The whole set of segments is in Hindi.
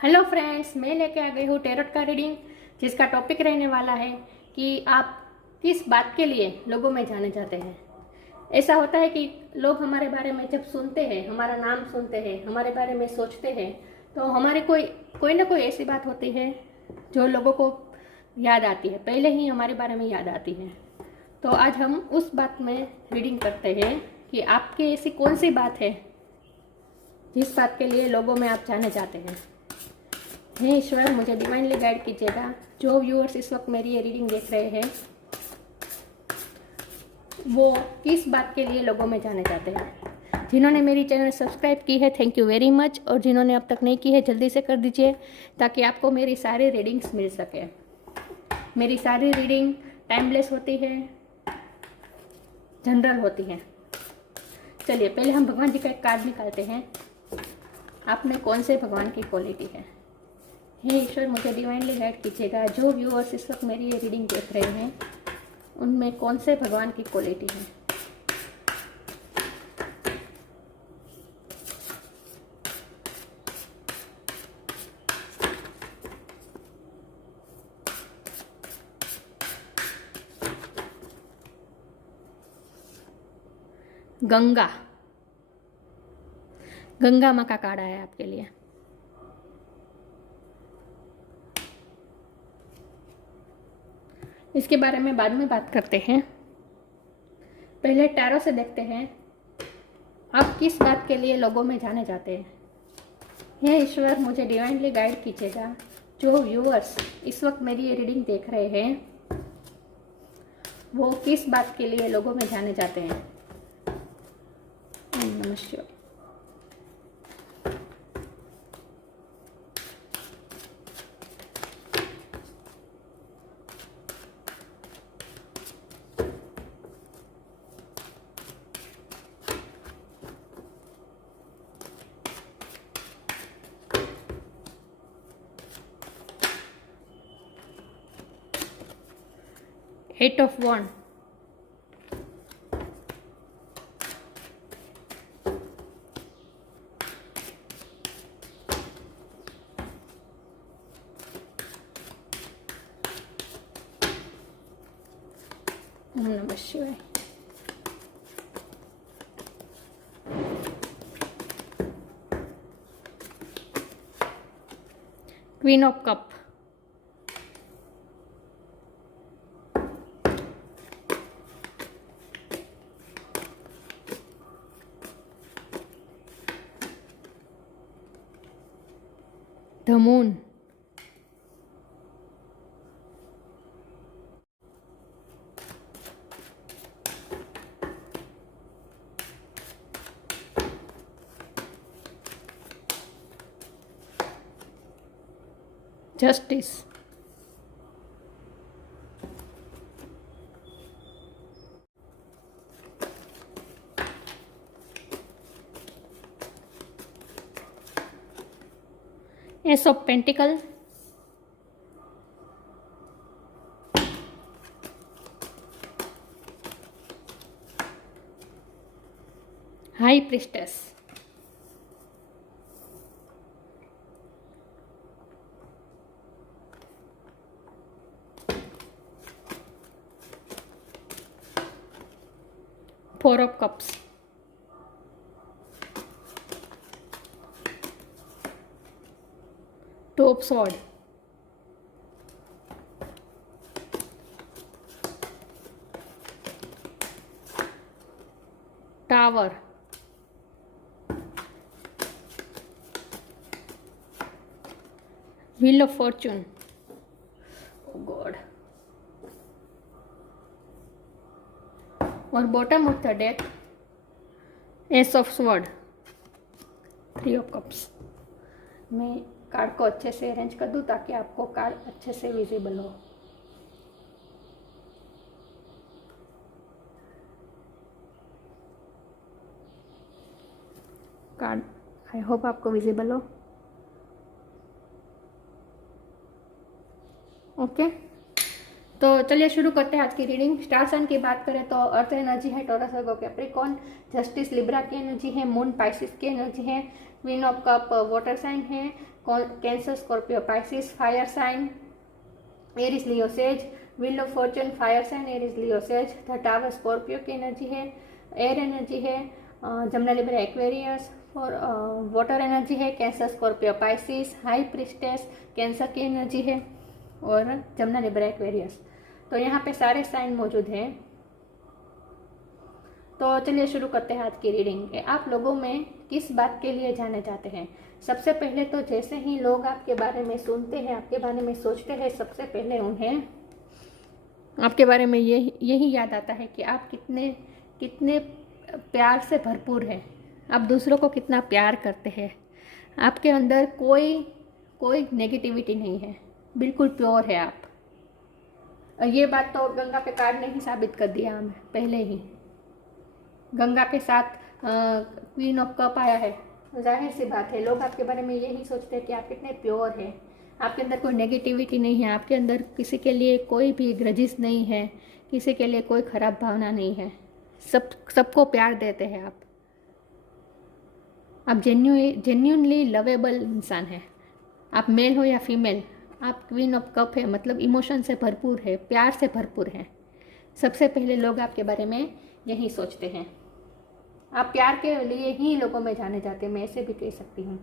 हेलो फ्रेंड्स, मैं लेके आ गई हूँ टैरोट का रीडिंग, जिसका टॉपिक रहने वाला है कि आप किस बात के लिए लोगों में जाने जाते हैं। ऐसा होता है कि लोग हमारे बारे में जब सुनते हैं, हमारा नाम सुनते हैं, हमारे बारे में सोचते हैं, तो हमारे कोई ना कोई ऐसी बात होती है जो लोगों को याद आती है, पहले ही हमारे बारे में याद आती है। तो आज हम उस बात में रीडिंग करते हैं कि आपकी ऐसी कौन सी बात है जिस बात के लिए लोगों में आप जाने जाते हैं। हे ईश्वर, मुझे डिवाइनली गाइड कीजिएगा। जो व्यूअर्स इस वक्त मेरी ये रीडिंग देख रहे हैं, वो किस बात के लिए लोगों में जाने जाते हैं। जिन्होंने मेरी चैनल सब्सक्राइब की है, थैंक यू वेरी मच, और जिन्होंने अब तक नहीं की है जल्दी से कर दीजिए, ताकि आपको मेरी सारी रीडिंग्स मिल सके। मेरी सारी रीडिंग टाइमलेस होती है, जनरल होती है। चलिए पहले हम भगवान जी का एक कार्ड निकालते हैं। आप में कौन से भगवान की क्वालिटी है। हे ईश्वर, मुझे डिवाइनली गाइड कीजिएगा। जो व्यूअर्स इस वक्त मेरी ये रीडिंग देख रहे हैं, उनमें कौन से भगवान की क्वालिटी है। गंगा, गंगा माँ का कार्ड आया है आपके लिए। इसके बारे में बाद में बात करते हैं। पहले टैरो से देखते हैं आप किस बात के लिए लोगों में जाने जाते हैं। हे ईश्वर, मुझे डिवाइनली गाइड कीजिएगा। जो व्यूअर्स इस वक्त मेरी ये रीडिंग देख रहे हैं, वो किस बात के लिए लोगों में जाने जाते हैं। ओम नमः शिवाय। एट ऑफ वॉन्ड, ओम नमः शिवाय। Queen of cup, the moon, justice, ace of pentacle, high priestess, four of cups, two of sword, tower, wheel of fortune, oh God, और bottom of the deck ace of sword, three of cups. मैं कार्ड को अच्छे से अरेंज कर दूं ताकि आपको कार्ड अच्छे से विजिबल हो। कार्ड आई होप आपको विजिबल हो। ओके, तो चलिए शुरू करते हैं आज की रीडिंग। स्टार साइन की बात करें तो अर्थ एनर्जी है Taurus Virgo Capricorn, justice Libra की एनर्जी है, मून पाइसिस की एनर्जी है, queen of cup water sign है, Cancer Scorpio Pisces fire sign, Aries Leo Sag, wheel of fortune fire sign Aries Leo Sag, the tower Scorpio की एनर्जी है, एयर एनर्जी है, जमुना लिब्रा एक्वेरियस, और वाटर एनर्जी है Cancer Scorpio Pisces, high priestess Cancer की एनर्जी है और जमुना लिब्रा एक्वेरियस। तो यहाँ पे सारे साइन मौजूद हैं। तो चलिए शुरू करते हैं आज की रीडिंग। आप लोगों में किस बात के लिए जाने जाते हैं? सबसे पहले तो जैसे ही लोग आपके बारे में सुनते हैं, आपके बारे में सोचते हैं, सबसे पहले उन्हें आपके बारे में यही याद आता है कि आप कितने कितने प्यार से भरपूर हैं, आप दूसरों को कितना प्यार करते हैं, आपके अंदर कोई नेगेटिविटी नहीं है, बिल्कुल प्योर है आप। और ये बात तो गंगा के कार्ड ने ही साबित कर दिया हमें पहले ही। गंगा के साथ क्वीन ऑफ कप आया है, जाहिर सी बात है लोग आपके बारे में यही सोचते हैं कि आप कितने प्योर हैं, आपके अंदर कोई नेगेटिविटी नहीं है, आपके अंदर किसी के लिए कोई भी ग्रजिस नहीं है, किसी के लिए कोई खराब भावना नहीं है, सबको प्यार देते हैं आप जेन्युइनली लवेबल इंसान है। आप मेल हो या फीमेल, आप क्वीन ऑफ कप है, मतलब इमोशन से भरपूर है, प्यार से भरपूर है। सबसे पहले लोग आपके बारे में यही सोचते हैं। आप प्यार के लिए ही लोगों में जाने जाते हैं। मैं ऐसे भी कह सकती हूँ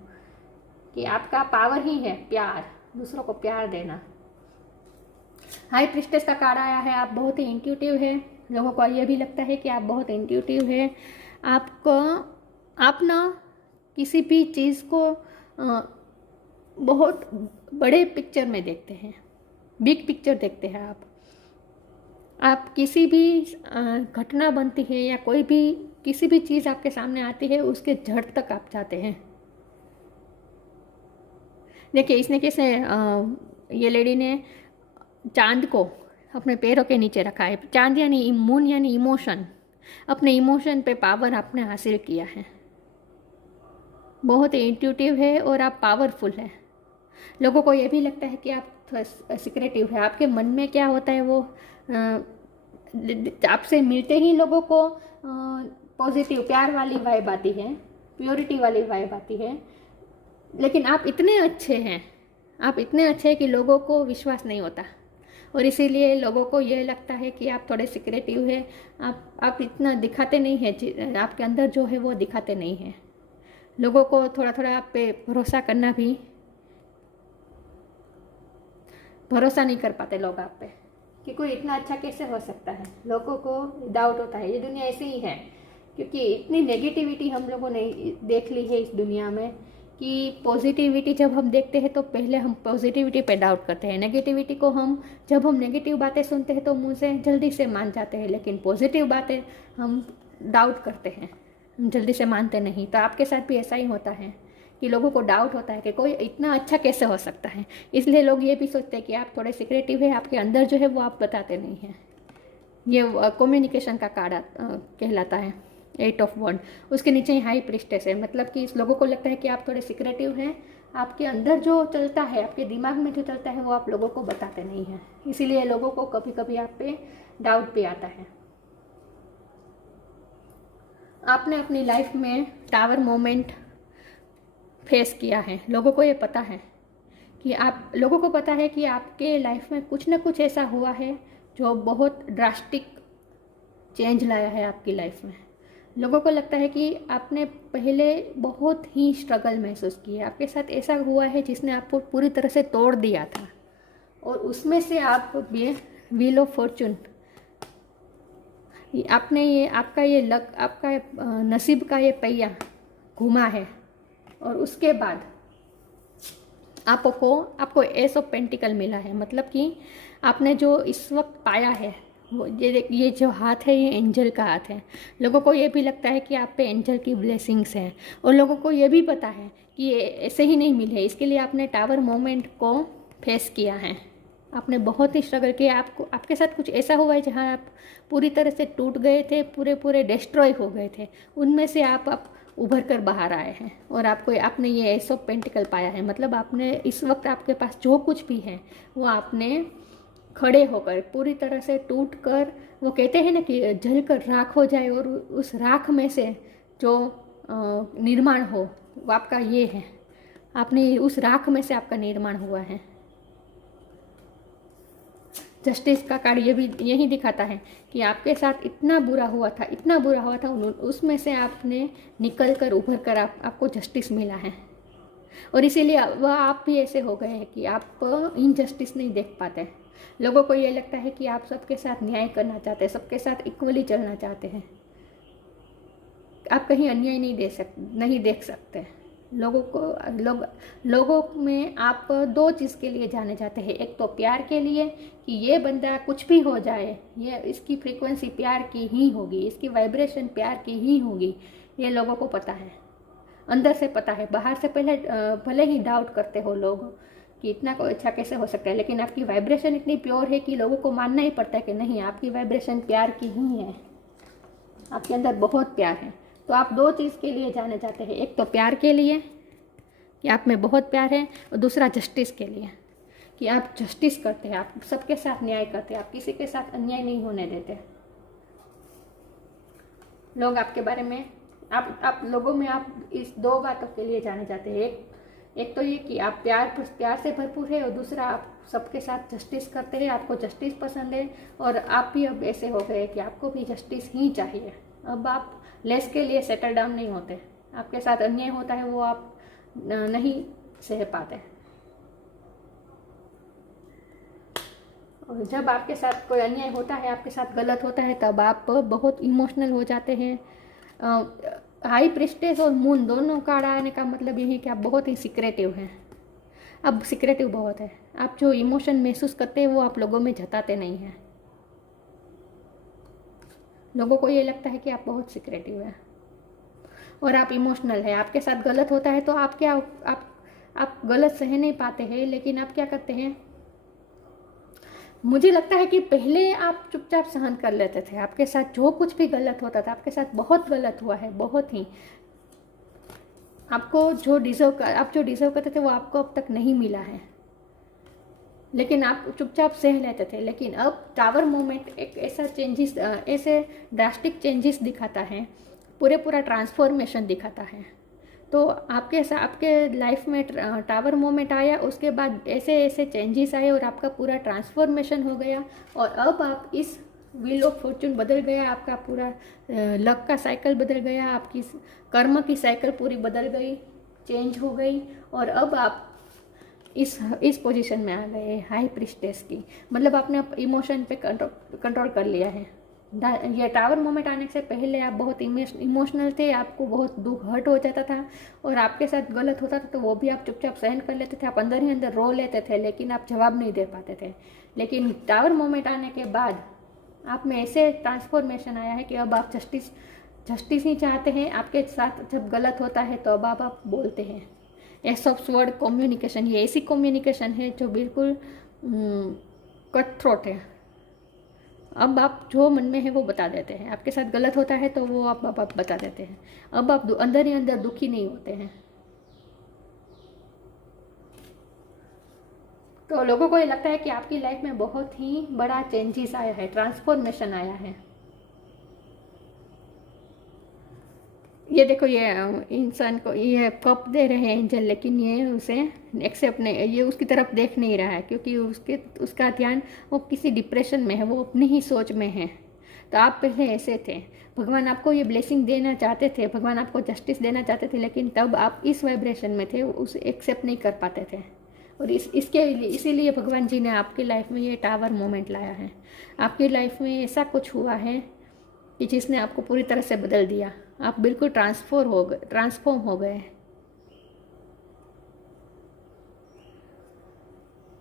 कि आपका पावर ही है प्यार, दूसरों को प्यार देना। हाई प्रिस्टेस का कार्ड आया है, आप बहुत ही इंट्यूटिव है। लोगों को ये भी लगता है कि आप बहुत इंट्यूटिव है। आप ना किसी भी चीज़ को बहुत बड़े पिक्चर में देखते हैं, बिग पिक्चर देखते हैं आप किसी भी घटना बनती है या किसी भी चीज़ आपके सामने आती है, उसके जड़ तक आप जाते हैं। देखिए इसने कैसे ये लेडी ने चांद को अपने पैरों के नीचे रखा है। चांद यानी मून यानी इमोशन, अपने इमोशन पे पावर आपने हासिल किया है। बहुत ही इंट्यूटिव है और आप पावरफुल है। लोगों को ये भी लगता है कि आप सिक्रेटिव है। आपके मन में क्या होता है वो आपसे मिलते ही लोगों को पॉजिटिव प्यार वाली वाइब आती है, प्योरिटी वाली वाइब आती है। लेकिन आप इतने अच्छे हैं कि लोगों को विश्वास नहीं होता और इसीलिए लोगों को ये लगता है कि आप थोड़े सिक्रेटिव है। आप इतना दिखाते नहीं हैं, आपके अंदर जो है वो दिखाते नहीं हैं। लोगों को थोड़ा थोड़ा आप पे भरोसा नहीं कर पाते लोग आप पे कि कोई इतना अच्छा कैसे हो सकता है। लोगों को डाउट होता है, ये दुनिया ऐसी ही है, क्योंकि इतनी नेगेटिविटी हम लोगों ने देख ली है इस दुनिया में कि पॉजिटिविटी जब हम देखते हैं तो पहले हम पॉजिटिविटी पे डाउट करते हैं। नेगेटिविटी को जब हम नेगेटिव बातें सुनते हैं तो मुंह से जल्दी से मान जाते हैं, लेकिन पॉजिटिव बातें हम डाउट करते हैं, हम जल्दी से मानते नहीं। तो आपके साथ भी ऐसा ही होता है कि लोगों को डाउट होता है कि कोई इतना अच्छा कैसे हो सकता है। इसलिए लोग ये भी सोचते हैं कि आप थोड़े सिक्रेटिव है, आपके अंदर जो है वो आप बताते नहीं हैं। ये कम्युनिकेशन का कार्ड कहलाता है, 8 ऑफ वॉन्ड। उसके नीचे ही हाई प्रिस्टेस है, मतलब कि इस लोगों को लगता है कि आप थोड़े सिक्रेटिव हैं। आपके अंदर जो चलता है, आपके दिमाग में जो चलता है वो आप लोगों को बताते नहीं हैं। इसीलिए लोगों को कभी कभी आप पे डाउट भी आता है। आपने अपनी लाइफ में टावर मोमेंट फेस किया है। लोगों को ये पता है कि आपके लाइफ में कुछ ना कुछ ऐसा हुआ है जो बहुत ड्रास्टिक चेंज लाया है आपकी लाइफ में। लोगों को लगता है कि आपने पहले बहुत ही स्ट्रगल महसूस किया, आपके साथ ऐसा हुआ है जिसने आपको पूरी तरह से तोड़ दिया था और उसमें से आप व्हील ऑफ फॉर्चून, आपका नसीब का ये पहिया घुमा है और उसके बाद आपको एस ऑफ पेंटिकल मिला है। मतलब कि आपने जो इस वक्त पाया है वो ये जो हाथ है ये एंजल का हाथ है। लोगों को ये भी लगता है कि आप पे एंजल की ब्लेसिंग्स हैं और लोगों को ये भी पता है कि ये ऐसे ही नहीं मिले, इसके लिए आपने टावर मोमेंट को फेस किया है। आपने बहुत ही स्ट्रगल किया। आपके साथ कुछ ऐसा हुआ है जहाँ आप पूरी तरह से टूट गए थे, पूरे डिस्ट्रॉय हो गए थे, उनमें से आप उभर कर बाहर आए हैं और आपने ये एस ऑफ पेंटिकल पाया है। मतलब आपने इस वक्त आपके पास जो कुछ भी है वो आपने खड़े होकर, पूरी तरह से टूट कर, वो कहते हैं ना कि जलकर राख हो जाए और उस राख में से जो निर्माण हो, वो आपका ये है। आपने उस राख में से आपका निर्माण हुआ है। जस्टिस का कार्ड ये भी यही दिखाता है कि आपके साथ इतना बुरा हुआ था, इतना बुरा हुआ था, उसमें से आपने निकल कर उभर कर आपको जस्टिस मिला है। और इसीलिए वह आप भी ऐसे हो गए हैं कि आप इनजस्टिस नहीं देख पाते। लोगों को ये लगता है कि आप सबके साथ न्याय करना चाहते हैं, सबके साथ इक्वली चलना चाहते हैं। आप कहीं अन्याय नहीं देख सकते। लोगों में आप दो चीज़ के लिए जाने जाते हैं। एक तो प्यार के लिए कि ये बंदा कुछ भी हो जाए, ये इसकी फ्रीक्वेंसी प्यार की ही होगी, इसकी वाइब्रेशन प्यार की ही होगी, ये लोगों को पता है, अंदर से पता है। बाहर से पहले भले ही डाउट करते हो लोग कि इतना को अच्छा कैसे हो सकता है, लेकिन आपकी वाइब्रेशन इतनी प्योर है कि लोगों को मानना ही पड़ता है कि नहीं, आपकी वाइब्रेशन प्यार की ही है, आपके अंदर बहुत प्यार है। तो आप दो चीज़ के लिए जाने जाते हैं। एक तो प्यार के लिए कि आप में बहुत प्यार है, और दूसरा जस्टिस के लिए कि आप जस्टिस करते हैं, आप सबके साथ न्याय करते हैं, आप किसी के साथ अन्याय नहीं होने देते। लोग आपके बारे में, आप लोगों में आप इस दो बातों के लिए जाने जाते हैं। एक तो ये कि आप प्यार से भरपूर है, और दूसरा आप सबके साथ जस्टिस करते हैं, आपको जस्टिस पसंद है। और आप भी अब ऐसे हो गए कि आपको भी जस्टिस ही चाहिए। अब आप लेस के लिए सेटल डाउन नहीं होते। आपके साथ अन्याय होता है वो आप नहीं सह पाते। और जब आपके साथ कोई अन्याय होता है, आपके साथ गलत होता है, तब आप बहुत इमोशनल हो जाते हैं। हाई प्रिस्टेस और मून दोनों कार्ड आने का मतलब यही है कि आप बहुत ही सिक्रेटिव हैं। अब सिक्रेटिव बहुत है। आप जो इमोशन महसूस करते हैं वो आप लोगों में जताते नहीं हैं। लोगों को ये लगता है कि आप बहुत सिक्रेटिव हैं और आप इमोशनल है। आपके साथ गलत होता है तो आप गलत सह नहीं पाते हैं, लेकिन आप क्या करते हैं, मुझे लगता है कि पहले आप चुपचाप सहन कर लेते थे। आपके साथ जो कुछ भी गलत होता था, आपके साथ बहुत गलत हुआ है, बहुत ही। आप जो डिजर्व करते थे वो आपको अब तक नहीं मिला है, लेकिन आप चुपचाप सह लेते थे। लेकिन अब टावर मोमेंट एक ऐसे ड्रास्टिक चेंजेस दिखाता है, पूरा ट्रांसफॉर्मेशन दिखाता है। तो आपके लाइफ में टावर मोमेंट आया, उसके बाद ऐसे चेंजेस आए और आपका पूरा ट्रांसफॉर्मेशन हो गया। और अब आप इस व्हील ऑफ फॉर्चून बदल गया, आपका पूरा लक का साइकिल बदल गया, आपकी कर्म की साइकिल पूरी बदल गई, चेंज हो गई। और अब आप इस पोजीशन में आ गए हाई प्रिस्टेस की, मतलब आपने इमोशन पे कंट्रोल कर लिया है। ये टावर मोमेंट आने से पहले आप बहुत इमोशनल थे, आपको बहुत दुख हर्ट हो जाता था, और आपके साथ गलत होता था तो वो भी आप चुपचाप सहन कर लेते थे, आप अंदर ही अंदर रो लेते थे, लेकिन आप जवाब नहीं दे पाते थे। लेकिन टावर मोमेंट आने के बाद आप में ऐसे ट्रांसफॉर्मेशन आया है कि अब आप जस्टिस ही चाहते हैं। आपके साथ जब गलत होता है तो अब आप बोलते हैं। एस ऑफ वर्ड कम्युनिकेशन, ये ऐसी कम्युनिकेशन है जो बिल्कुल कट थ्रोट है। अब आप जो मन में है वो बता देते हैं। आपके साथ गलत होता है तो वो आप बता देते हैं। अब आप अंदर ही अंदर दुखी नहीं होते हैं। तो लोगों को ये लगता है कि आपकी लाइफ में बहुत ही बड़ा चेंजेस आया है, ट्रांसफॉर्मेशन आया है। ये देखो, ये इंसान को ये कप दे रहे हैं एंजल, लेकिन ये उसे एक्सेप्ट नहीं, ये उसकी तरफ देख नहीं रहा है, क्योंकि उसका ध्यान वो किसी डिप्रेशन में है, वो अपनी ही सोच में है। तो आप पहले ऐसे थे, भगवान आपको ये ब्लेसिंग देना चाहते थे, भगवान आपको जस्टिस देना चाहते थे, लेकिन तब आप इस वाइब्रेशन में थे, उसे एक्सेप्ट नहीं कर पाते थे। और इसीलिए भगवान जी ने आपकी लाइफ में ये टावर मोमेंट लाया है। आपकी लाइफ में ऐसा कुछ हुआ है कि जिसने आपको पूरी तरह से बदल दिया। आप बिल्कुल ट्रांसफॉर्म हो गए।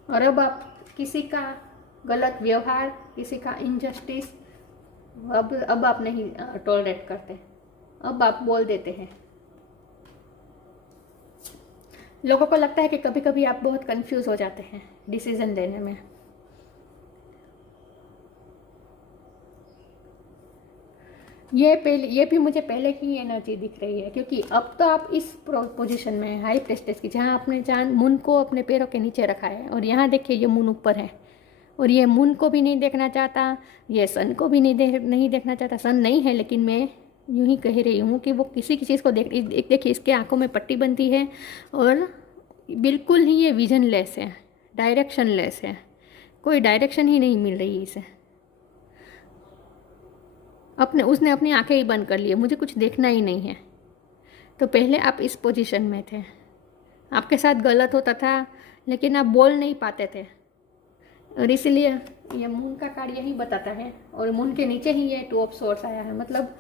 और अब आप किसी का गलत व्यवहार, किसी का इनजस्टिस अब आप नहीं टॉलरेट करते। अब आप बोल देते हैं। लोगों को लगता है कि कभी कभी आप बहुत कंफ्यूज हो जाते हैं डिसीजन लेने में। ये भी मुझे पहले की एनर्जी दिख रही है, क्योंकि अब तो आप इस पोजीशन में हैं हाई प्रेस्टेज की, जहाँ आपने मून को अपने पैरों के नीचे रखा है, और यहाँ देखिए ये मून ऊपर है, और ये मून को भी नहीं देखना चाहता, ये सन को भी नहीं देखना चाहता। सन नहीं है, लेकिन मैं यूं ही कह रही हूँ कि वो किसी चीज़ को देखिए इसके आंखों में पट्टी बनती है और बिल्कुल ही ये विजन लेस है, डायरेक्शन लेस है, कोई डायरेक्शन ही नहीं मिल रही इसे। उसने अपनी आंखें ही बंद कर ली, मुझे कुछ देखना ही नहीं है। तो पहले आप इस पोजीशन में थे, आपके साथ गलत होता था लेकिन आप बोल नहीं पाते थे, और इसीलिए ये मून का कार्ड यही बताता है। और मून के नीचे ही ये 2 ऑफ सोर्ड्स आया है, मतलब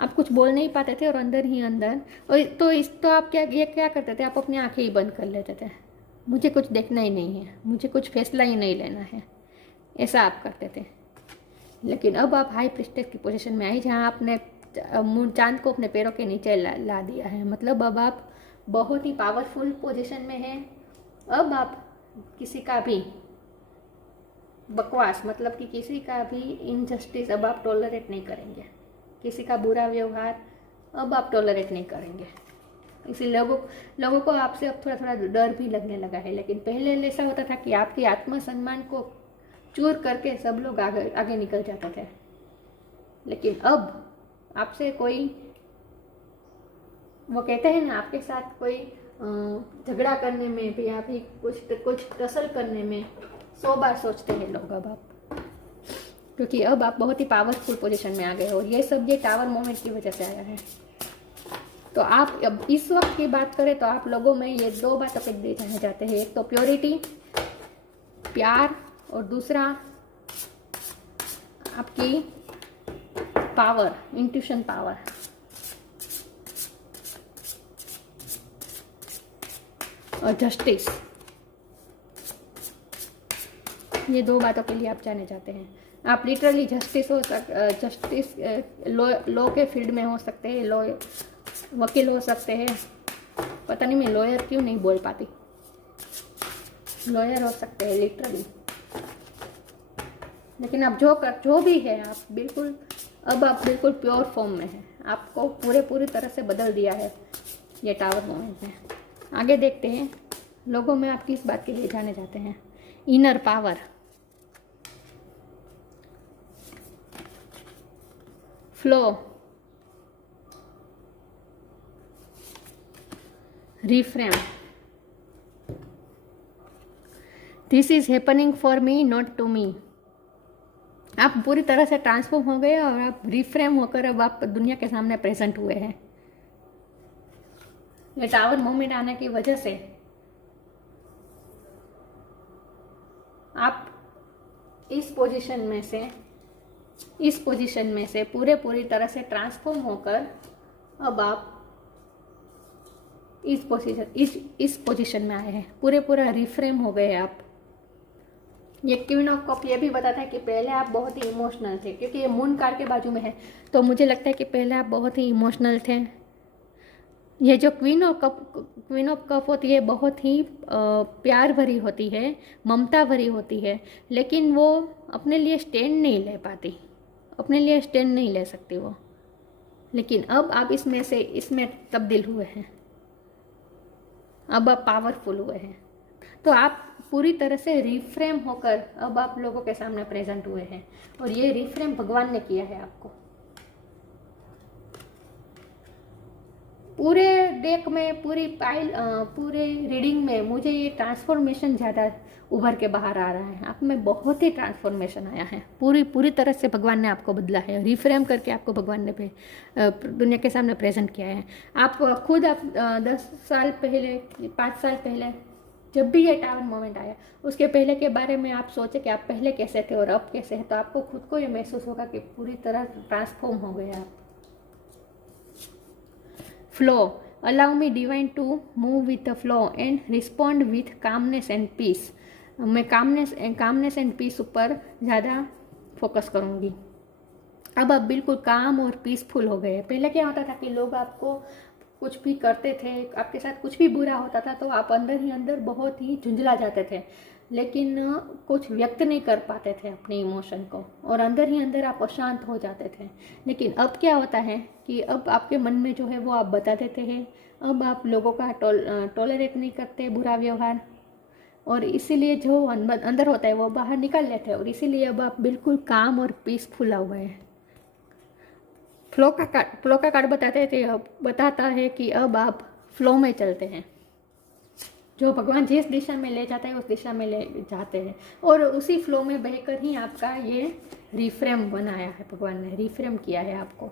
आप कुछ बोल नहीं पाते थे और अंदर ही अंदर। और तो आप क्या करते थे, आप अपनी आंखें ही बंद कर लेते थे, मुझे कुछ देखना ही नहीं है, मुझे कुछ फैसला ही नहीं लेना है, ऐसा आप करते थे। लेकिन अब आप हाई प्रिस्टेस की पोजीशन में आई, जहाँ आपने चांद को अपने पैरों के नीचे ला दिया है। मतलब अब आप बहुत ही पावरफुल पोजीशन में हैं। अब आप किसी का भी बकवास, मतलब कि किसी का भी इनजस्टिस अब आप टॉलरेट नहीं करेंगे, किसी का बुरा व्यवहार अब आप टॉलरेट नहीं करेंगे। इसी लोगों को आपसे अब थोड़ा थोड़ा डर भी लगने लगा है। लेकिन पहले ऐसा होता था कि आपके आत्मसम्मान को चूर करके सब लोग आगे निकल जाते थे। लेकिन अब आपसे कोई, वो कहते हैं ना, आपके साथ कोई झगड़ा करने में भी या फिर कुछ टसल करने में 100 बार सोचते हैं लोग अब आप, क्योंकि अब आप बहुत ही पावरफुल पोजीशन में आ गए हो। और ये सब ये टावर मोमेंट की वजह से आया है। तो आप अब इस वक्त की बात करें तो आप लोगों में ये 2 बातों के दे जाने जाते हैं, एक तो प्योरिटी, प्यार, और दूसरा आपकी पावर, इंट्यूशन पावर। और जस्टिस, ये 2 बातों के लिए आप जाने जाते हैं। आप लिटरली जस्टिस लॉ के फील्ड में हो सकते हैं, वकील हो सकते हैं, पता नहीं मैं लॉयर क्यों नहीं बोल पाती, लॉयर हो सकते हैं लिटरली। लेकिन आप जो भी है, आप बिल्कुल प्योर फॉर्म में हैं। आपको पूरी तरह से बदल दिया है ये टावर मोमेंट में। आगे देखते हैं लोगों में आप किस बात के लिए जाने जाते हैं। Inner power, flow, reframe, this is happening for me not to me. आप पूरी तरह से ट्रांसफॉर्म हो गए और आप रिफ्रेम होकर अब आप दुनिया के सामने प्रेजेंट हुए हैं। ये टावर मोमेंट आने की वजह से आप इस पोजीशन में से पूरी तरह से ट्रांसफॉर्म होकर अब आप इस पोजीशन में आए हैं, पूरा रिफ्रेम हो गए आप। ये क्वीन ऑफ कप ये भी बताता है कि पहले आप बहुत ही इमोशनल थे, क्योंकि ये मून कार्ड के बाजू में है, तो मुझे लगता है कि पहले आप बहुत ही इमोशनल थे। ये जो क्वीन ऑफ कप होती है बहुत ही प्यार भरी होती है, ममता भरी होती है, लेकिन वो अपने लिए स्टैंड नहीं ले पाती, अपने लिए स्टैंड नहीं ले सकती वो। लेकिन अब आप इसमें तब्दील हुए हैं, अब आप पावरफुल हुए हैं। तो आप पूरी तरह से रिफ्रेम होकर अब आप लोगों के सामने प्रेजेंट हुए हैं। और ये रिफ्रेम भगवान ने किया है आपको। पूरे डेक में, पूरे रीडिंग में मुझे ये ट्रांसफॉर्मेशन ज़्यादा उभर के बाहर आ रहा है। आप में बहुत ही ट्रांसफॉर्मेशन आया है, पूरी तरह से भगवान ने आपको बदला है, रिफ्रेम करके आपको भगवान ने दुनिया के सामने प्रेजेंट किया है। आप खुद 10 साल पहले, 5 साल पहले जब भी ये टावर मोमेंट आया, उसके पहले के बारे में आप सोचे कि आप पहले कैसे थे और अब कैसे हैं, तो आपको खुद को ये महसूस होगा कि पूरी तरह ट्रांसफॉर्म हो गए आप। Flow, allow me divine to move with the flow and respond with calmness and peace. मैं कामनेस एंड पीस ऊपर ज़्यादा फोकस करूँगी। अब आप बिल्कुल काम और पीसफुल हो गए। पहले क्या होता था कि लोग आपको कुछ भी करते थे, आपके साथ कुछ भी बुरा होता था तो आप अंदर ही अंदर बहुत ही झुंझला जाते थे, लेकिन कुछ व्यक्त नहीं कर पाते थे अपने इमोशन को, और अंदर ही अंदर आप अशांत हो जाते थे। लेकिन अब क्या होता है कि अब आपके मन में जो है वो आप बता देते हैं। अब आप लोगों का टॉलरेट नहीं करते बुरा व्यवहार, और इसीलिए जो अंदर होता है वो बाहर निकाल लेते हैं, और इसीलिए अब आप बिल्कुल काम और पीसफुल हुए हैं। फ्लो का कार्ड बताता है कि अब आप फ्लो में चलते हैं। जो भगवान जिस दिशा में ले जाता है उस दिशा में ले जाते हैं, और उसी फ्लो में बहकर ही आपका ये रिफ्रेम बनाया है, भगवान ने रिफ्रेम किया है आपको,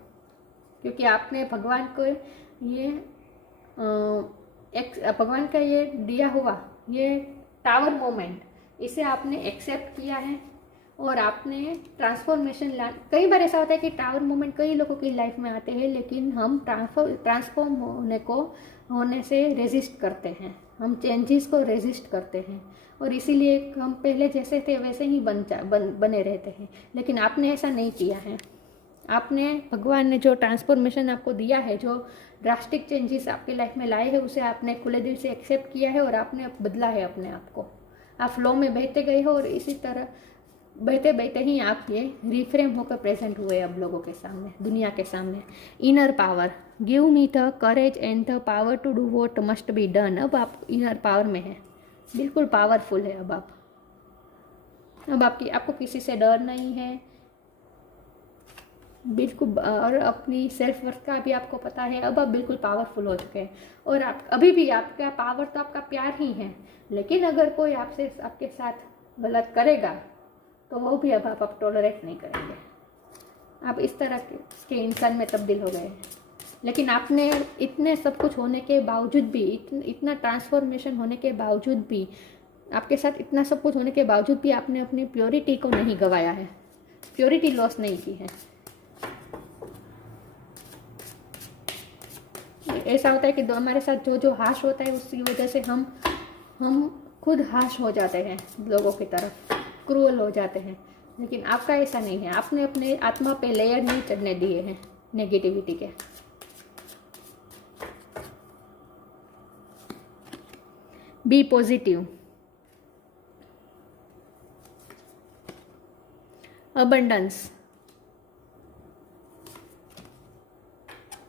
क्योंकि आपने भगवान को ये भगवान का ये दिया हुआ ये टावर मोमेंट, इसे आपने एक्सेप्ट किया है और आपने ट्रांसफॉर्मेशन कई बार ऐसा होता है कि टावर मोमेंट कई लोगों की लाइफ में आते हैं, लेकिन हम ट्रांसफॉर्म होने से रेजिस्ट करते हैं, हम चेंजेस को रेजिस्ट करते हैं, और इसीलिए हम पहले जैसे थे वैसे ही बने रहते हैं। लेकिन आपने ऐसा नहीं किया है। आपने भगवान ने जो ट्रांसफॉर्मेशन आपको दिया है, जो ड्रास्टिक चेंजेस आपकी लाइफ में लाए हैं, उसे आपने खुले दिल से एक्सेप्ट किया है और आपने बदला है अपने आप को। आप फ्लो में बहते गए हो और इसी तरह बहते बहते ही आप ये रिफ्रेम होकर प्रेजेंट हुए अब लोगों के सामने, दुनिया के सामने। Inner power, give me the courage and the power to do what must be done. अब आप इनर पावर में हैं, बिल्कुल पावरफुल है अब आप। अब आपको किसी से डर नहीं है, बिल्कुल, और अपनी सेल्फ वर्थ का भी आपको पता है। अब आप बिल्कुल पावरफुल हो चुके हैं, और आप अभी भी आपका पावर तो आपका प्यार ही है, लेकिन अगर कोई आपके साथ गलत करेगा तो वो भी अब आप टॉलरेट नहीं करेंगे। आप इस तरह के इंसान में तब्दील हो गए। लेकिन आपने इतने सब कुछ होने के बावजूद भी, इतना ट्रांसफॉर्मेशन होने के बावजूद भी, आपके साथ इतना सब कुछ होने के बावजूद भी आपने अपनी प्योरिटी को नहीं गंवाया है, प्योरिटी लॉस नहीं की है। ऐसा होता है कि हमारे साथ जो हाश होता है उसकी वजह से हम खुद हाश हो जाते हैं, लोगों की तरफ क्रूअल हो जाते हैं। लेकिन आपका ऐसा नहीं है, आपने अपने आत्मा पे लेयर नहीं चढ़ने दिए हैं नेगेटिविटी के। Be positive, abundance,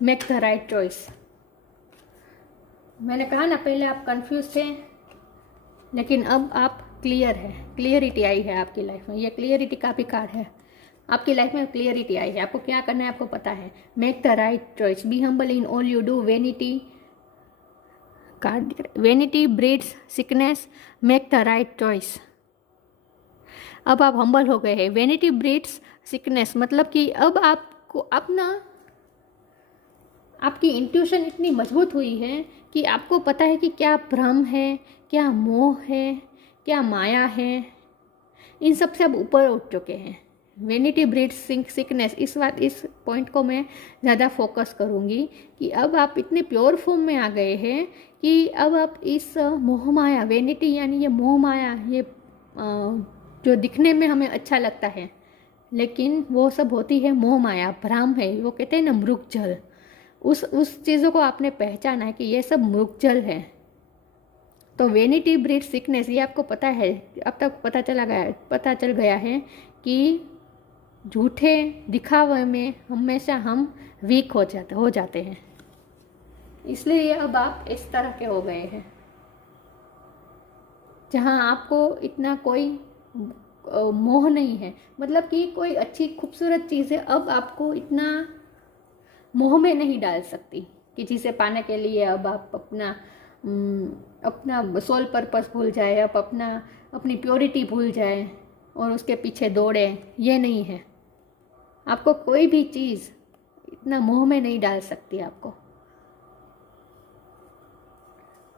make the right choice. मैंने कहा ना पहले आप कंफ्यूज थे, लेकिन अब आप क्लियर है, क्लियरिटी आई है आपकी लाइफ में। ये क्लियरिटी का भी कार्ड है, आपकी लाइफ में क्लियरिटी आई है। आपको क्या करना है आपको पता है। Make the right choice, be humble in all you do. Vanity breeds sickness, make the right choice. अब आप हम्बल हो गए हैं। वेनिटी ब्रीड्स सिकनेस मतलब कि अब आपको आपकी इंट्यूशन इतनी मजबूत हुई है कि आपको पता है कि क्या भ्रम है, क्या मोह है, क्या माया है। इन सब से अब ऊपर उठ चुके हैं। वेनिटी ब्रीड्स सिकनेस, इस पॉइंट को मैं ज़्यादा फोकस करूँगी कि अब आप इतने प्योर फॉर्म में आ गए हैं कि अब आप इस मोह माया, वेनिटी यानी ये मोह माया, ये जो दिखने में हमें अच्छा लगता है लेकिन वो सब होती है मोह माया, भ्रम है। वो कहते हैं ना मृगजल, उस चीज़ों को आपने पहचाना है कि ये सब मृगजल है। तो वेनिटी ब्रीड सिकनेस, ये आपको पता है, अब तक पता चल गया है कि झूठे दिखावे में हमेशा हम वीक हो जाते हैं। इसलिए अब आप इस तरह के हो गए हैं जहाँ आपको इतना कोई मोह नहीं है, मतलब कि कोई अच्छी खूबसूरत चीज़ें अब आपको इतना मोह में नहीं डाल सकती कि जिसे पाने के लिए अब आप अपना सोल पर्पस भूल जाए, आप अपनी प्योरिटी भूल जाए और उसके पीछे दौड़े। ये नहीं है, आपको कोई भी चीज़ इतना मोह में नहीं डाल सकती आपको।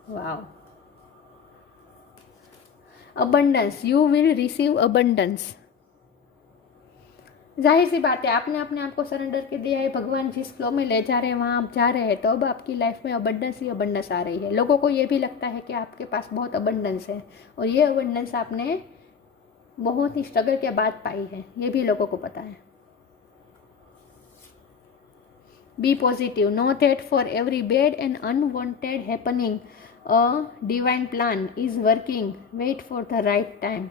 Wow, abundance, you will receive abundance. जाहिर सी बात है, आपने अपने आप को सरेंडर कर दिया है, भगवान जिस फ्लो में ले जा रहे हैं वहाँ आप जा रहे हैं, तो अब आपकी लाइफ में अबंडेंस ही अबंडेंस आ रही है। लोगों को ये भी लगता है कि आपके पास बहुत अबंडेंस है, और ये अबंडेंस आपने बहुत ही स्ट्रगल के बाद पाई है, ये भी लोगों को पता है। Be positive, know that for every bad and unwanted happening a divine plan is working, wait for the right time.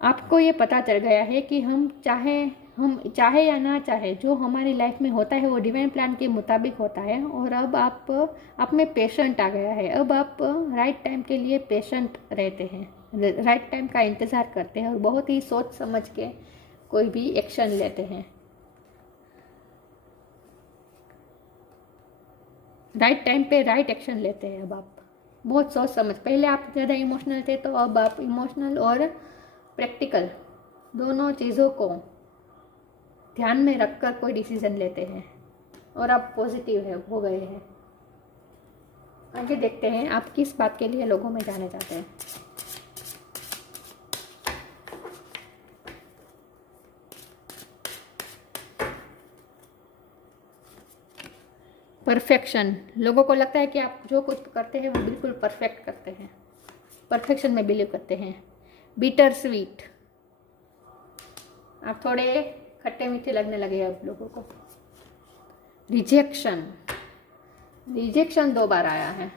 आपको ये पता चल गया है कि हम चाहे हम चाहे या ना चाहे जो हमारी लाइफ में होता है वो डिवाइन प्लान के मुताबिक होता है। और अब आप में पेशेंट आ गया है। अब आप राइट टाइम के लिए पेशेंट रहते हैं, राइट टाइम का इंतज़ार करते हैं और बहुत ही सोच समझ के कोई भी एक्शन लेते हैं। राइट टाइम पे राइट एक्शन लेते हैं। अब आप बहुत सोच समझ, पहले आप ज़्यादा इमोशनल थे तो अब आप इमोशनल और प्रैक्टिकल दोनों चीज़ों को ध्यान में रखकर कोई डिसीजन लेते हैं और आप पॉजिटिव हो गए हैं। आगे देखते हैं आप किस बात के लिए लोगों में जाने चाहते हैं। परफेक्शन, लोगों को लगता है कि आप जो कुछ करते हैं वो बिल्कुल परफेक्ट करते हैं, परफेक्शन में बिलीव करते हैं। बिटर स्वीट, आप थोड़े खट्टे मीठे लगने लगे अब लोगों को। रिजेक्शन, रिजेक्शन 2 बार आया है।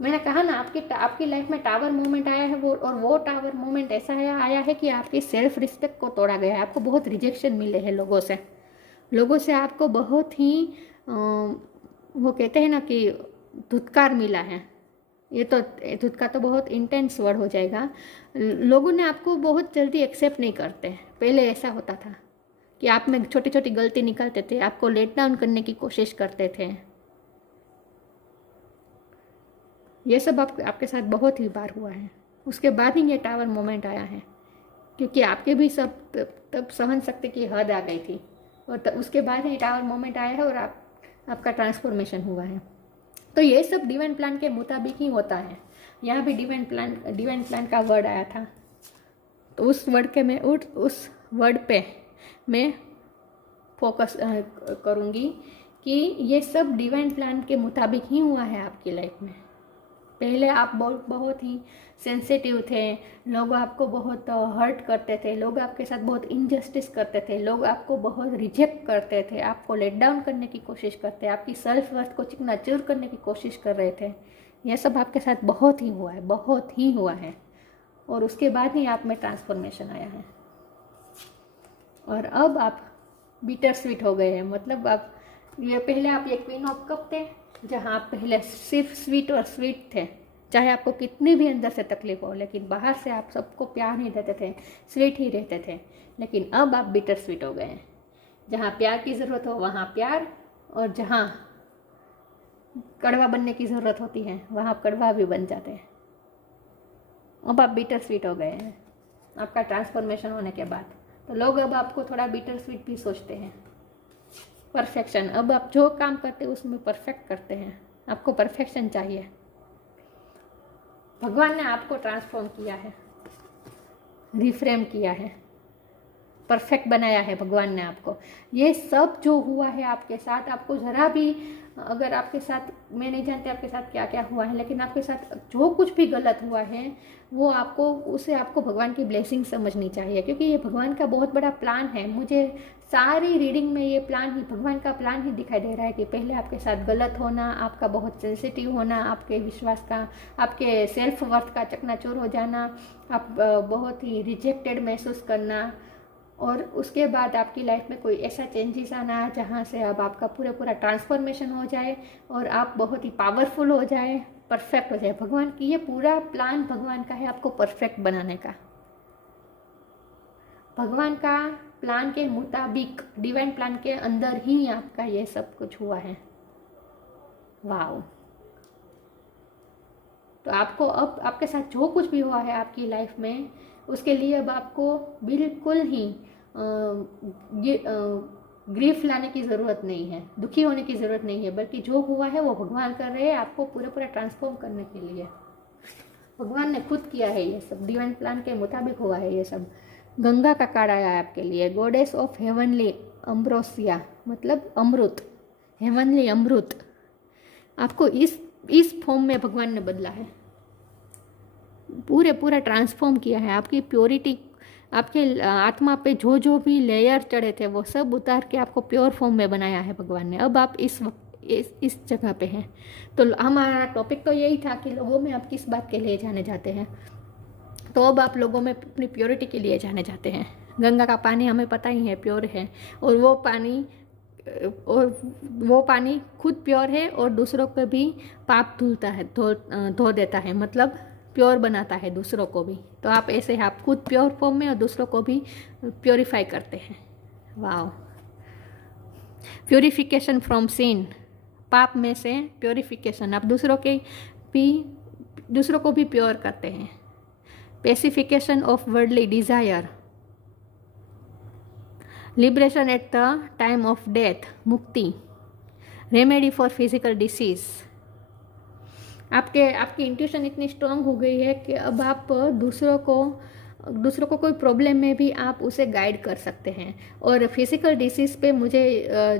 मैंने कहा ना आपकी लाइफ में टावर मोमेंट आया है वो टावर मोमेंट ऐसा आया है कि आपकी सेल्फ रिस्पेक्ट को तोड़ा गया है। आपको बहुत रिजेक्शन मिले हैं लोगों से आपको बहुत ही वो कहते हैं ना कि धुतकार मिला है। ये तो धुतकार तो बहुत इंटेंस वर्ड हो जाएगा। लोगों ने आपको बहुत जल्दी एक्सेप्ट नहीं करते। पहले ऐसा होता था कि आप में छोटी छोटी गलती निकालते थे, आपको लेट डाउन करने की कोशिश करते थे। ये सब आपके साथ बहुत ही बार हुआ है। उसके बाद ही ये टावर मोमेंट आया है, क्योंकि आपके भी सब तब सहन शक्ति की हद आ गई थी और उसके बाद ही टावर मोमेंट आया है और आपका ट्रांसफॉर्मेशन हुआ है। तो ये सब डिवाइन प्लान के मुताबिक ही होता है। यहाँ भी डिवाइन प्लान का वर्ड आया था, तो उस वर्ड पे मैं फोकस करूँगी कि ये सब डिवाइन प्लान के मुताबिक ही हुआ है आपकी लाइफ में। पहले आप बहुत ही सेंसिटिव थे, लोग आपको बहुत हर्ट करते थे, लोग आपके साथ बहुत इनजस्टिस करते थे, लोग आपको बहुत रिजेक्ट करते थे, आपको लेट डाउन करने की कोशिश करते, आपकी सेल्फ वर्थ को चिकनाचूर करने की कोशिश कर रहे थे। यह सब आपके साथ बहुत ही हुआ है और उसके बाद ही आप में ट्रांसफॉर्मेशन आया है। और अब आप बिटर स्वीट हो गए हैं। मतलब पहले आप ये क्वीन ऑफ कप थे, जहाँ आप पहले सिर्फ स्वीट और स्वीट थे, चाहे आपको कितनी भी अंदर से तकलीफ हो, लेकिन बाहर से आप सबको प्यार नहीं देते थे, स्वीट ही रहते थे। लेकिन अब आप बिटर स्वीट हो गए हैं। जहाँ प्यार की ज़रूरत हो वहाँ प्यार, और जहाँ कड़वा बनने की ज़रूरत होती है वहाँ आप कड़वा भी बन जाते हैं। अब आप बिटर स्वीट हो गए हैं आपका ट्रांसफॉर्मेशन होने के बाद। तो लोग अब आपको थोड़ा बिटर स्वीट भी सोचते हैं। परफेक्शन, अब आप जो काम करते हैं उसमें परफेक्ट करते हैं, आपको परफेक्शन चाहिए। भगवान ने आपको ट्रांसफॉर्म किया है, रिफ्रेम किया है, परफेक्ट बनाया है भगवान ने आपको। ये सब जो हुआ है आपके साथ, आपको ज़रा भी, अगर आपके साथ, मैं नहीं जानती आपके साथ क्या क्या हुआ है, लेकिन आपके साथ जो कुछ भी गलत हुआ है वो आपको भगवान की ब्लेसिंग समझनी चाहिए, क्योंकि ये भगवान का बहुत बड़ा प्लान है। मुझे सारी रीडिंग में ये प्लान ही, भगवान का प्लान ही दिखाई दे रहा है कि पहले आपके साथ गलत होना, आपका बहुत सेंसिटिव होना, आपके विश्वास का, आपके सेल्फ वर्थ का चकनाचूर हो जाना, आप बहुत ही रिजेक्टेड महसूस करना, और उसके बाद आपकी लाइफ में कोई ऐसा चेंजेस आना जहाँ से अब आपका पूरा ट्रांसफॉर्मेशन हो जाए और आप बहुत ही पावरफुल हो जाए, परफेक्ट हो जाए। भगवान की ये पूरा प्लान भगवान का है आपको परफेक्ट बनाने का। भगवान का प्लान के मुताबिक, डिवाइन प्लान के अंदर ही आपका ये सब कुछ हुआ है। वाओ। तो आपको अब आपके साथ जो कुछ भी हुआ है आपकी लाइफ में, उसके लिए अब आपको बिल्कुल ही ग्रीफ लाने की ज़रूरत नहीं है, दुखी होने की ज़रूरत नहीं है, बल्कि जो हुआ है वो भगवान कर रहे हैं आपको पूरा ट्रांसफॉर्म करने के लिए। भगवान ने खुद किया है ये सब, डिवाइन प्लान के मुताबिक हुआ है ये सब। गंगा का कार्ड आया है आपके लिए, गॉडेस ऑफ हेवनली अम्ब्रोसिया, मतलब अमृत, हेवनली अमृत। आपको इस फॉर्म में भगवान ने बदला है, पूरा ट्रांसफॉर्म किया है। आपकी प्योरिटी, आपके आत्मा पे जो भी लेयर चढ़े थे वो सब उतार के आपको प्योर फॉर्म में बनाया है भगवान ने। अब आप इस जगह पे हैं। तो हमारा टॉपिक तो यही था कि लोगों में आप किस बात के लिए जाने जाते हैं। तो अब आप लोगों में अपनी प्योरिटी के लिए जाने जाते हैं। गंगा का पानी हमें पता ही है प्योर है, और वो पानी खुद प्योर है और दूसरों को भी पाप धुलता है, धो देता है, मतलब प्योर बनाता है दूसरों को भी। तो आप ऐसे आप खुद प्योर फॉर्म में और दूसरों को भी प्योरीफाई करते हैं। वाह। प्योरिफिकेशन फ्रॉम सिन, पाप में से प्योरिफिकेशन, आप दूसरों को भी प्योर करते हैं। Pacification of worldly desire, liberation at the time of death, मुक्ति। रेमेडी फॉर फिजिकल डिसीज, आपकी इंट्यूशन इतनी स्ट्रांग हो गई है कि अब आप दूसरों को कोई प्रॉब्लम में भी आप उसे गाइड कर सकते हैं। और फिजिकल डिसीज़ पे मुझे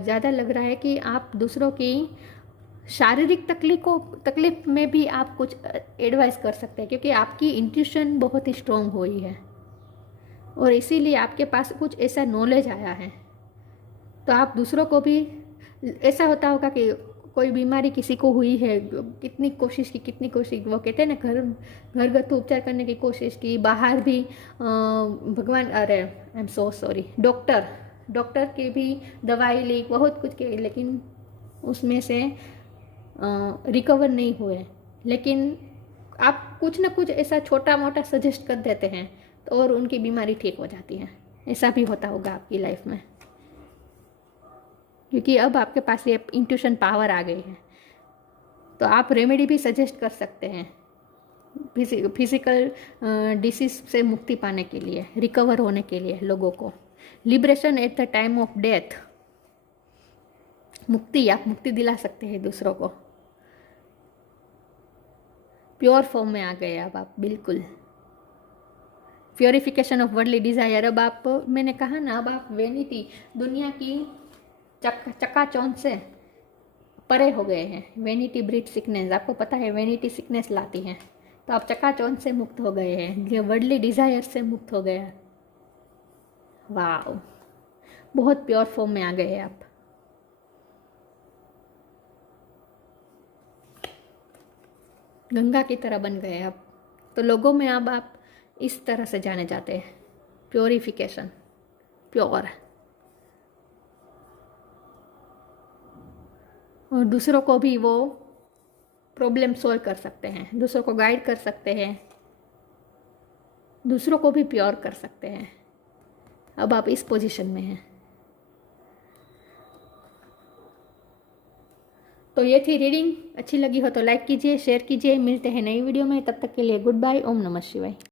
ज़्यादा लग रहा है कि आप दूसरों की शारीरिक तकलीफ में भी आप कुछ एडवाइस कर सकते हैं, क्योंकि आपकी इंट्यूशन बहुत ही स्ट्रांग हुई है और इसीलिए आपके पास कुछ ऐसा नॉलेज आया है। तो आप दूसरों को भी, ऐसा होता होगा कि कोई बीमारी किसी को हुई है, कितनी कोशिश, वो कहते हैं ना, घरगथ्थू उपचार करने की कोशिश की, बाहर भी भगवान, अरे I am so sorry, doctor की भी दवाई ली, बहुत कुछ की, लेकिन उसमें से रिकवर नहीं हुए। लेकिन आप कुछ ना कुछ ऐसा छोटा मोटा सजेस्ट कर देते हैं तो और उनकी बीमारी ठीक हो जाती है। ऐसा भी होता होगा आपकी लाइफ में, क्योंकि अब आपके पास ये इंट्यूशन पावर आ गई है। तो आप रेमेडी भी सजेस्ट कर सकते हैं फिजिकल डिसीज से मुक्ति पाने के लिए, रिकवर होने के लिए लोगों को। Liberation at the time of death, आप मुक्ति दिला सकते हैं दूसरों को। प्योर फॉर्म में आ गए अब आप, बिल्कुल। प्योरिफिकेशन ऑफ वर्ल्डली डिजायर, अब आप, मैंने कहा ना, अब आप वेनिटी, दुनिया की चकाचौंध से परे हो गए हैं। वेनिटी ब्रीड सिकनेस, आपको पता है वेनिटी सिकनेस लाती है, तो आप चकाचौंध से मुक्त हो गए हैं, ये वर्ल्डली डिजायर से मुक्त हो गया। वाह, बहुत प्योर फॉर्म में आ गए आप। गंगा की तरह बन गए अब। तो लोगों में अब आप इस तरह से जाने जाते हैं, प्योरिफिकेशन, प्योर। और दूसरों को भी वो प्रॉब्लम सॉल्व कर सकते हैं, दूसरों को गाइड कर सकते हैं, दूसरों को भी प्योर कर सकते हैं। अब आप इस पोजीशन में हैं। तो ये थी रीडिंग। अच्छी लगी हो तो लाइक कीजिए, शेयर कीजिए। मिलते हैं नई वीडियो में, तब तक के लिए गुड बाय। ओम नमः शिवाय।